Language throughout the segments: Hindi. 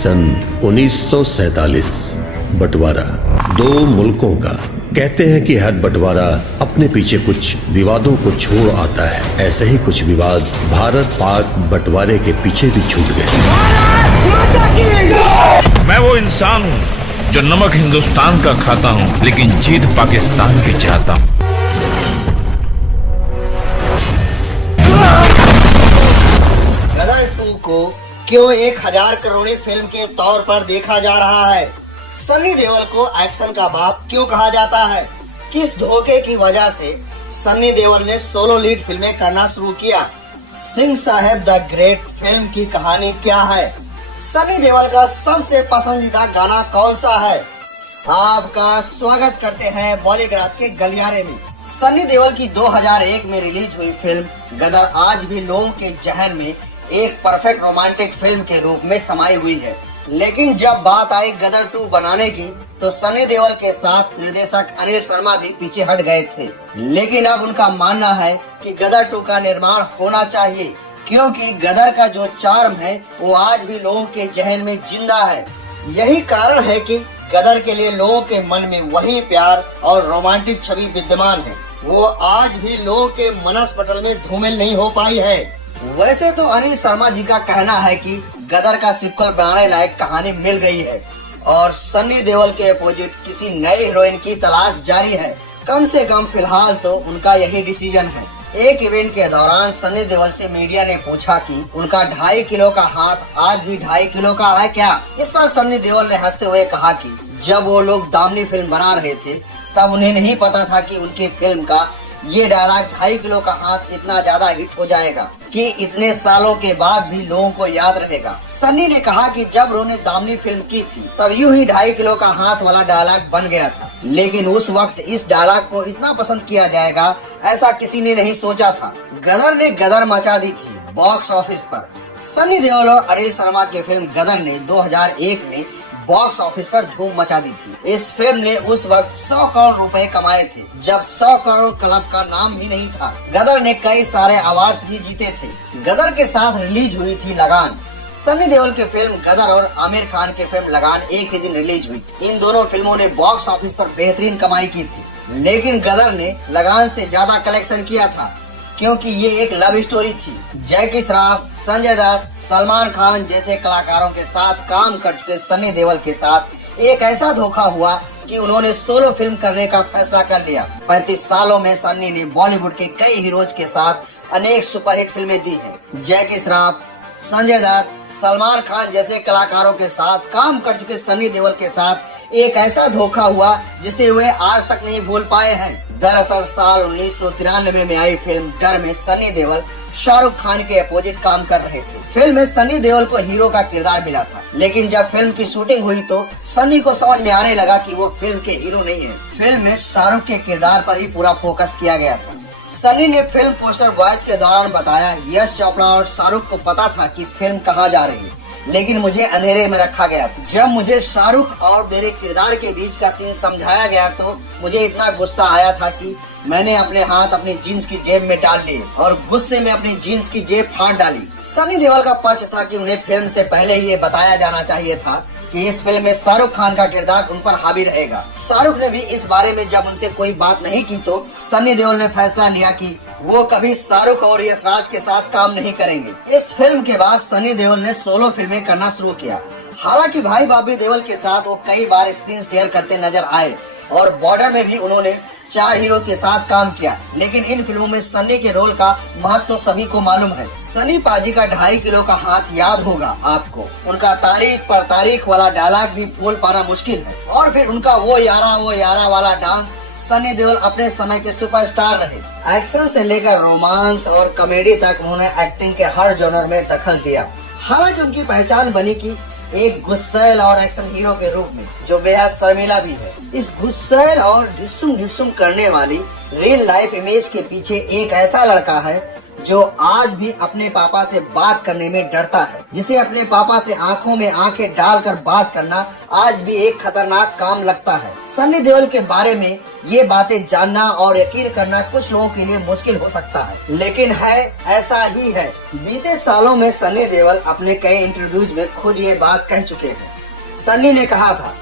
सन 1947 बंटवारा दो मुल्कों का। कहते हैं कि हर बंटवारा अपने पीछे कुछ विवादों को छोड़ आता है। ऐसे ही कुछ विवाद भारत पाक बंटवारे के पीछे भी छूट गए। मैं वो इंसान हूँ जो नमक हिंदुस्तान का खाता हूँ, लेकिन जीत पाकिस्तान की चाहता हूँ। गदर 2 को क्यों 1000 करोड़ी फिल्म के तौर पर देखा जा रहा है? सनी देओल को एक्शन का बाप क्यों कहा जाता है? किस धोखे की वजह से सनी देओल ने सोलो लीड फिल्में करना शुरू किया? सिंह साहब द ग्रेट फिल्म की कहानी क्या है? सनी देओल का सबसे पसंदीदा गाना कौन सा है? आपका स्वागत करते हैं बॉलीग्राज के गलियारे में। सनी देओल की 2001 में रिलीज हुई फिल्म गदर आज भी लोगों के जहन में एक परफेक्ट रोमांटिक फिल्म के रूप में समाई हुई है। लेकिन जब बात आई गदर 2 बनाने की तो सनी देओल के साथ निर्देशक अनिल शर्मा भी पीछे हट गए थे। लेकिन अब उनका मानना है कि गदर 2 का निर्माण होना चाहिए, क्योंकि गदर का जो चार्म है वो आज भी लोगों के जहन में जिंदा है। यही कारण है कि गदर के लिए लोगों के मन में वही प्यार और रोमांटिक छवि विद्यमान है। वो आज भी लोगों के मनस पटल में धूमिल नहीं हो पाई है। वैसे तो अनिल शर्मा जी का कहना है कि गदर का सिक्वल बनाने लायक कहानी मिल गई है और सनी देओल के अपोजिट किसी नए हीरोइन की तलाश जारी है। कम से कम फिलहाल तो उनका यही डिसीजन है। एक इवेंट के दौरान सनी देओल से मीडिया ने पूछा कि उनका 2.5 किलो का हाथ आज भी 2.5 किलो का है क्या? इस पर सनी देओल ने हंसते हुए कहा कि जब वो लोग दामनी फिल्म बना रहे थे तब उन्हें नहीं पता था कि उनकी फिल्म का ये डायलॉग 2.5 किलो का हाथ इतना ज्यादा हिट हो जाएगा कि इतने सालों के बाद भी लोगों को याद रहेगा। सनी ने कहा कि जब उन्होंने दामनी फिल्म की थी तब यूं ही 2.5 किलो का हाथ वाला डायलॉग बन गया था, लेकिन उस वक्त इस डायलॉग को इतना पसंद किया जाएगा ऐसा किसी ने नहीं सोचा था। गदर ने गदर मचा दी थी बॉक्स ऑफिस पर। सनी देओल और अनिल शर्मा की फिल्म गदर ने 2001 में बॉक्स ऑफिस पर धूम मचा दी थी। इस फिल्म ने उस वक्त 100 करोड़ रुपए कमाए थे, जब 100 करोड़ क्लब का नाम ही नहीं था। गदर ने कई सारे अवार्ड्स भी जीते थे। गदर के साथ रिलीज हुई थी लगान। सनी देओल की फिल्म गदर और आमिर खान की फिल्म लगान एक ही दिन रिलीज हुई। इन दोनों फिल्मों ने बॉक्स ऑफिस पर बेहतरीन कमाई की थी, लेकिन गदर ने लगान से ज्यादा कलेक्शन किया था, क्योंकि ये एक लव स्टोरी थी। जैकी श्रॉफ, संजय दत्त, सलमान खान जैसे कलाकारों के साथ काम कर चुके सनी देओल के साथ एक ऐसा धोखा हुआ कि उन्होंने सोलो फिल्म करने का फैसला कर लिया। 35 सालों में सनी ने बॉलीवुड के कई हीरोज के साथ अनेक सुपरहिट फिल्में दी हैं। जैकी श्रॉफ, संजय दत्त, सलमान खान जैसे कलाकारों के साथ काम कर चुके सनी देओल के साथ एक ऐसा धोखा हुआ जिसे वे आज तक नहीं भूल पाए हैं। दरअसल साल 1993 में आई फिल्म डर में सनी देओल शाहरुख खान के अपोजिट काम कर रहे थे। फिल्म में सनी देओल को हीरो का किरदार मिला था, लेकिन जब फिल्म की शूटिंग हुई तो सनी को समझ में आने लगा कि वो फिल्म के हीरो नहीं है। फिल्म में शाहरुख के किरदार पर ही पूरा फोकस किया गया था। सनी ने फिल्म पोस्टर बॉयज के दौरान बताया, यश चोपड़ा और शाहरुख को पता था कि फिल्म कहाँ जा रही है, लेकिन मुझे अंधेरे में रखा गया था। जब मुझे शाहरुख और मेरे किरदार के बीच का सीन समझाया गया तो मुझे इतना गुस्सा आया था कि मैंने अपने हाथ अपनी जीन्स की जेब में डाल लिए और गुस्से में अपनी जीन्स की जेब फाड़ डाली। सनी देओल का पक्ष था कि उन्हें फिल्म से पहले ही ये बताया जाना चाहिए था कि इस फिल्म में शाहरुख खान का किरदार उन पर हावी रहेगा। शाहरुख ने भी इस बारे में जब उनसे कोई बात नहीं की तो सनी देओल ने फैसला लिया कि वो कभी शाहरुख और यशराज के साथ काम नहीं करेंगे। इस फिल्म के बाद सनी देओल ने सोलो फिल्में करना शुरू किया। हालांकि भाई बॉबी देओल के साथ वो कई बार स्क्रीन शेयर करते नजर आए और बॉर्डर में भी उन्होंने 4 हीरो के साथ काम किया, लेकिन इन फिल्मों में सनी के रोल का महत्व तो सभी को मालूम है। सनी पाजी का 2.5 किलो का हाथ याद होगा आपको। उनका तारीख पर तारीख वाला डायलॉग भी भूल पाना मुश्किल है। और फिर उनका वो यारा वाला डांस। सनी देओल अपने समय के सुपरस्टार रहे। एक्शन से लेकर रोमांस और कॉमेडी तक उन्होंने एक्टिंग के हर जॉनर में दखल दिया। हालांकि उनकी पहचान बनी कि एक गुस्सैल और एक्शन हीरो के रूप में, जो बेहद शर्मीला भी है। इस गुस्सैल और ढिसुम ढिसुम करने वाली रियल लाइफ इमेज के पीछे एक ऐसा लड़का है जो आज भी अपने पापा से बात करने में डरता है, जिसे अपने पापा से आंखों में आंखें डालकर बात करना आज भी एक खतरनाक काम लगता है। सनी देओल के बारे में ये बातें जानना और यकीन करना कुछ लोगों के लिए मुश्किल हो सकता है, लेकिन है ऐसा ही है। बीते सालों में सनी देओल अपने कई इंटरव्यूज में खुद ये बात कह चुके हैं। सनी ने कहा था,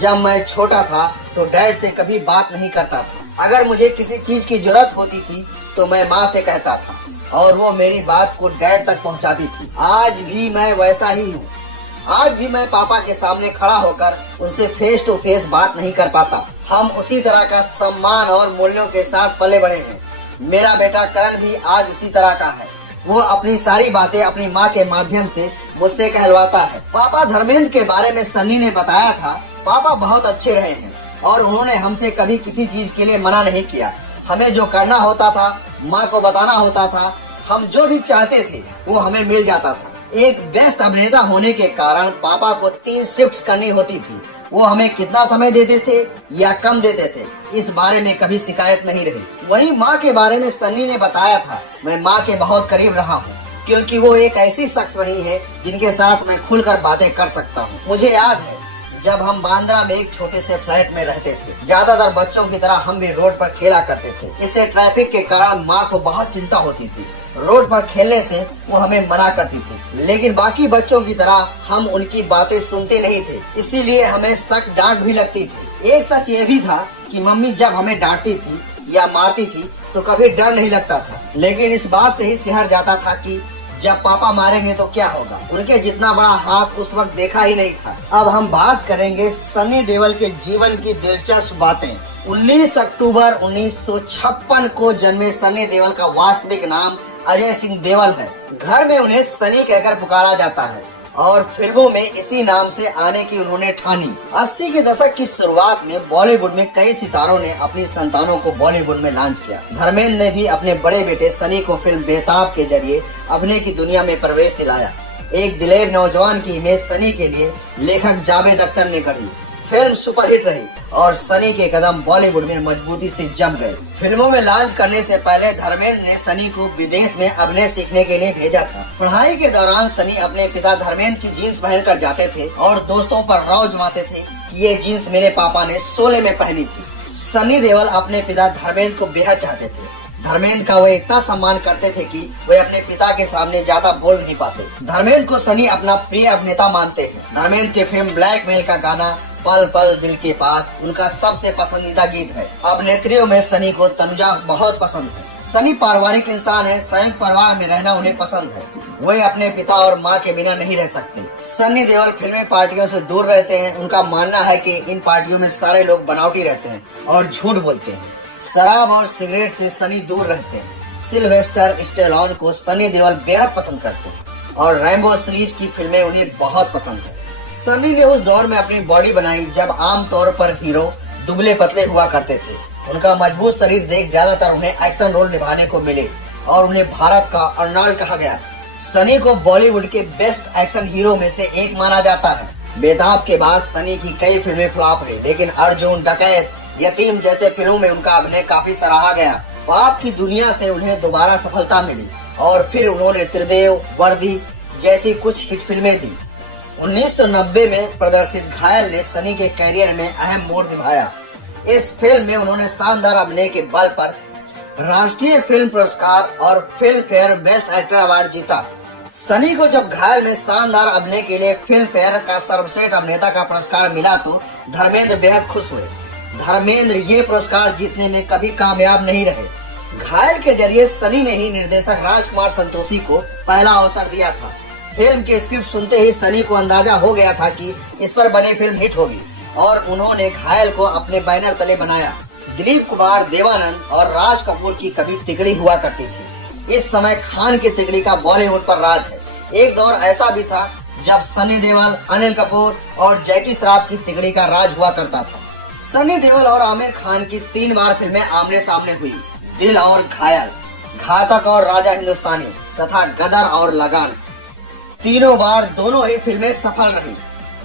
जब मैं छोटा था तो डैड से कभी बात नहीं करता था। अगर मुझे किसी चीज की जरूरत होती थी तो मैं माँ से कहता था और वो मेरी बात को डैड तक पहुंचाती थी। आज भी मैं वैसा ही हूँ। आज भी मैं पापा के सामने खड़ा होकर उनसे फेस टू फेस बात नहीं कर पाता। हम उसी तरह का सम्मान और मूल्यों के साथ पले बढ़े हैं। मेरा बेटा करण भी आज उसी तरह का है। वो अपनी सारी बातें अपनी माँ के माध्यम से मुझसे कहलवाता है। पापा धर्मेंद्र के बारे में सनी ने बताया था, पापा बहुत अच्छे रहे हैं और उन्होंने हमसे कभी किसी चीज के लिए मना नहीं किया। हमें जो करना होता था, माँ को बताना होता था, हम जो भी चाहते थे वो हमें मिल जाता था। एक बेस्ट अभिनेता होने के कारण पापा को 3 शिफ्ट्स करनी होती थी। वो हमें कितना समय देते थे या कम देते थे, इस बारे में कभी शिकायत नहीं रही। वहीं माँ के बारे में सनी ने बताया था, मैं माँ के बहुत करीब रहा हूँ क्योंकि वो एक ऐसी शख्स रही है जिनके साथ मैं खुलकर बातें कर सकता हूँ। मुझे याद है जब हम बांद्रा में एक छोटे से फ्लैट में रहते थे, ज्यादातर बच्चों की तरह हम भी रोड पर खेला करते थे। इससे ट्रैफिक के कारण माँ को बहुत चिंता होती थी। रोड पर खेलने से वो हमें मना करती थी, लेकिन बाकी बच्चों की तरह हम उनकी बातें सुनते नहीं थे, इसीलिए हमें सख्त डांट भी लगती थी। एक सच ये भी था कि मम्मी जब हमें डांटती थी या मारती थी तो कभी डर नहीं लगता था, लेकिन इस बात से ही सिहर जाता था कि जब पापा मारेंगे तो क्या होगा। उनके जितना बड़ा हाथ उस वक्त देखा ही नहीं था। अब हम बात करेंगे सनी देओल के जीवन की दिलचस्प बातें। 19 अक्टूबर 1956 को जन्मे सनी देओल का वास्तविक नाम अजय सिंह देओल है। घर में उन्हें सनी कहकर पुकारा जाता है और फिल्मों में इसी नाम से आने की उन्होंने ठानी। 80 के दशक की शुरुआत में बॉलीवुड में कई सितारों ने अपनी संतानों को बॉलीवुड में लॉन्च किया। धर्मेंद्र ने भी अपने बड़े बेटे सनी को फिल्म बेताब के जरिए अभिनय की दुनिया में प्रवेश दिलाया। एक दिलेर नौजवान की इमेज सनी के लिए लेखक जावेद अख्तर ने गढ़ी। फिल्म सुपरहिट रही और सनी के कदम बॉलीवुड में मजबूती से जम गए। फिल्मों में लॉन्च करने से पहले धर्मेंद्र ने सनी को विदेश में अभिनय सीखने के लिए भेजा था। पढ़ाई के दौरान सनी अपने पिता धर्मेंद्र की जीन्स पहनकर जाते थे और दोस्तों पर रौ जमाते थे कि ये जीन्स मेरे पापा ने शोले में पहनी थी। सनी देओल अपने पिता धर्मेंद्र को बेहद चाहते थे। धर्मेंद्र का वे इतना सम्मान करते थे कि वे अपने पिता के सामने ज्यादा बोल नहीं पाते। धर्मेंद्र को सनी अपना प्रिय अभिनेता मानते हैं। धर्मेंद्र के फिल्म ब्लैकमेल का गाना पल पल दिल के पास उनका सबसे पसंदीदा गीत है। अभिनेत्रियों में सनी को तनुजा बहुत पसंद है। सनी पारिवारिक इंसान है, संयुक्त परिवार में रहना उन्हें पसंद है। वे अपने पिता और माँ के बिना नहीं रह सकते। सनी देओल फिल्मी पार्टियों से दूर रहते हैं। उनका मानना है कि इन पार्टियों में सारे लोग बनावटी रहते हैं और झूठ बोलते हैं। शराब और सिगरेट से सनी दूर रहते हैं। सिल्वेस्टर स्टेलोन को सनी देओल बेहद पसंद करते हैं और रैम्बो सीरीज की फिल्में उन्हें बहुत पसंद है। सनी ने उस दौर में अपनी बॉडी बनाई जब आमतौर पर हीरो दुबले पतले हुआ करते थे। उनका मजबूत शरीर देख ज्यादातर उन्हें एक्शन रोल निभाने को मिले और उन्हें भारत का अर्नोल्ड कहा गया। सनी को बॉलीवुड के बेस्ट एक्शन हीरो में से एक माना जाता है। बेताब के बाद सनी की कई फिल्में फ्लॉप रही, लेकिन अर्जुन, डकैत, यतीम जैसे फिल्मों में उनका अभिनय काफी सराहा गया। पाप की दुनिया से उन्हें दोबारा सफलता मिली और फिर उन्होंने त्रिदेव, वर्दी जैसी कुछ हिट फिल्में दी। 1990 में प्रदर्शित घायल ने सनी के कैरियर में अहम मोड़ निभाया। इस फिल्म में उन्होंने शानदार अभिनय के बल पर राष्ट्रीय फिल्म पुरस्कार और film fair best actor award जीता। सनी को जब घायल में शानदार अभिनय के लिए फिल्म फेयर का सर्वश्रेष्ठ अभिनेता का पुरस्कार मिला तो धर्मेंद्र बेहद खुश हुए। धर्मेंद्र ये पुरस्कार जीतने में कभी कामयाब नहीं रहे। घायल के जरिए सनी ने ही निर्देशक राजकुमार संतोषी को पहला अवसर दिया था। फिल्म की स्क्रिप्ट सुनते ही सनी को अंदाजा हो गया था कि इस पर बनी फिल्म हिट होगी और उन्होंने घायल को अपने बैनर तले बनाया। दिलीप कुमार, देवानंद और राज कपूर की कभी तिकड़ी हुआ करती थी। इस समय खान की तिकड़ी का बॉलीवुड पर राज है। एक दौर ऐसा भी था जब सनी देओल, अनिल कपूर और जैकी श्रॉफ की तिकड़ी का राज हुआ करता था। सनी देओल और आमिर खान की 3 बार फिल्में आमने सामने हुई। दिल और घायल, घातक और राजा हिंदुस्तानी तथा गदर और लगान। तीनों बार दोनों ही फिल्में सफल रही।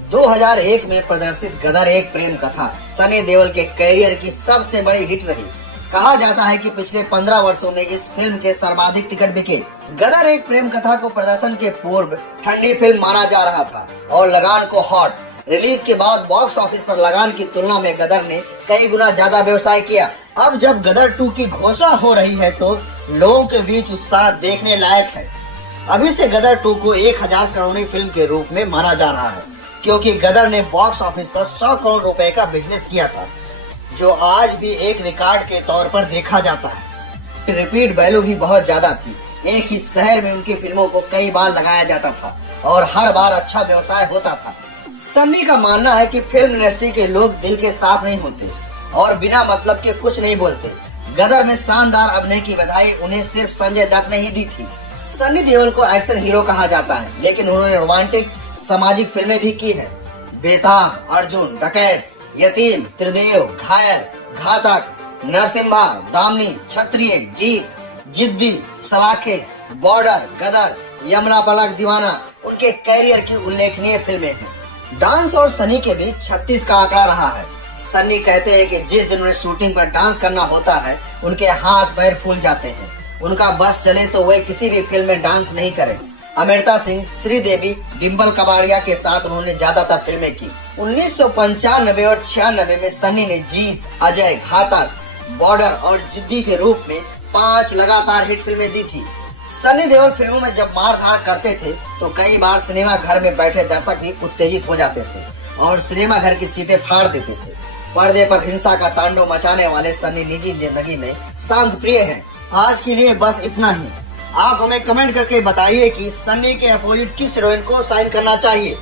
2001 में प्रदर्शित गदर एक प्रेम कथा सनी देओल के करियर की सबसे बड़ी हिट रही। कहा जाता है कि पिछले 15 वर्षों में इस फिल्म के सर्वाधिक टिकट बिके। गदर एक प्रेम कथा को प्रदर्शन के पूर्व ठंडी फिल्म माना जा रहा था और लगान को हॉट। रिलीज के बाद बॉक्स ऑफिस पर लगान की तुलना में गदर ने कई गुना ज्यादा व्यवसाय किया। अब जब गदर 2 की घोषणा हो रही है तो लोगों के बीच उत्साह देखने लायक है। अभी से गदर 2 को 1000 करोड़ी फिल्म के रूप में माना जा रहा है, क्योंकि गदर ने बॉक्स ऑफिस पर 100 करोड़ रुपए का बिजनेस किया था, जो आज भी एक रिकॉर्ड के तौर पर देखा जाता है। रिपीट वैल्यू भी बहुत ज्यादा थी। एक ही शहर में उनकी फिल्मों को कई बार लगाया जाता था और हर बार अच्छा व्यवसाय होता था। सन्नी का मानना है कि फिल्म इंडस्ट्री के लोग दिल के साफ नहीं होते और बिना मतलब के कुछ नहीं बोलते। गदर में शानदार अभिनय की बधाई उन्हें सिर्फ संजय दत्त ने ही दी थी। सन्नी देओल को एक्शन हीरो कहा जाता है, लेकिन उन्होंने रोमांटिक सामाजिक फिल्में भी की है। बेताब, अर्जुन, डकैत, यतीम, त्रिदेव, घायल, घातक, नरसिम्हा, दामनी, क्षत्रिय, जीत, जिद्दी, सलाखे, बॉर्डर, गदर, यमला पलक, दीवाना उनके कैरियर की उल्लेखनीय फिल्में हैं। डांस और सनी के बीच 36 का आंकड़ा रहा है। सनी कहते हैं कि जिस दिन उन्हें शूटिंग पर डांस करना होता है उनके हाथ पैर फूल जाते हैं। उनका बस चले तो वे किसी भी फिल्म में डांस नहीं करें। अमृता सिंह, श्रीदेवी, डिम्पल कबाड़िया के साथ उन्होंने ज्यादातर फिल्में की। 1995 और 96 में सनी ने जीत, अजय, घातक, बॉर्डर और जिद्दी के रूप में 5 लगातार हिट फिल्में दी थी। सनी देओल फिल्मों में जब मार धाड़ करते थे तो कई बार सिनेमा घर में बैठे दर्शक भी उत्तेजित हो जाते थे और सिनेमा घर की सीटें फाड़ देते थे। पर्दे पर हिंसा का तांडव मचाने वाले सनी निजी जिंदगी में शांत प्रिय हैं। आज के लिए बस इतना ही। आप हमें कमेंट करके बताइए कि सनी के अपोजिट किस हीरोइन को साइन करना चाहिए।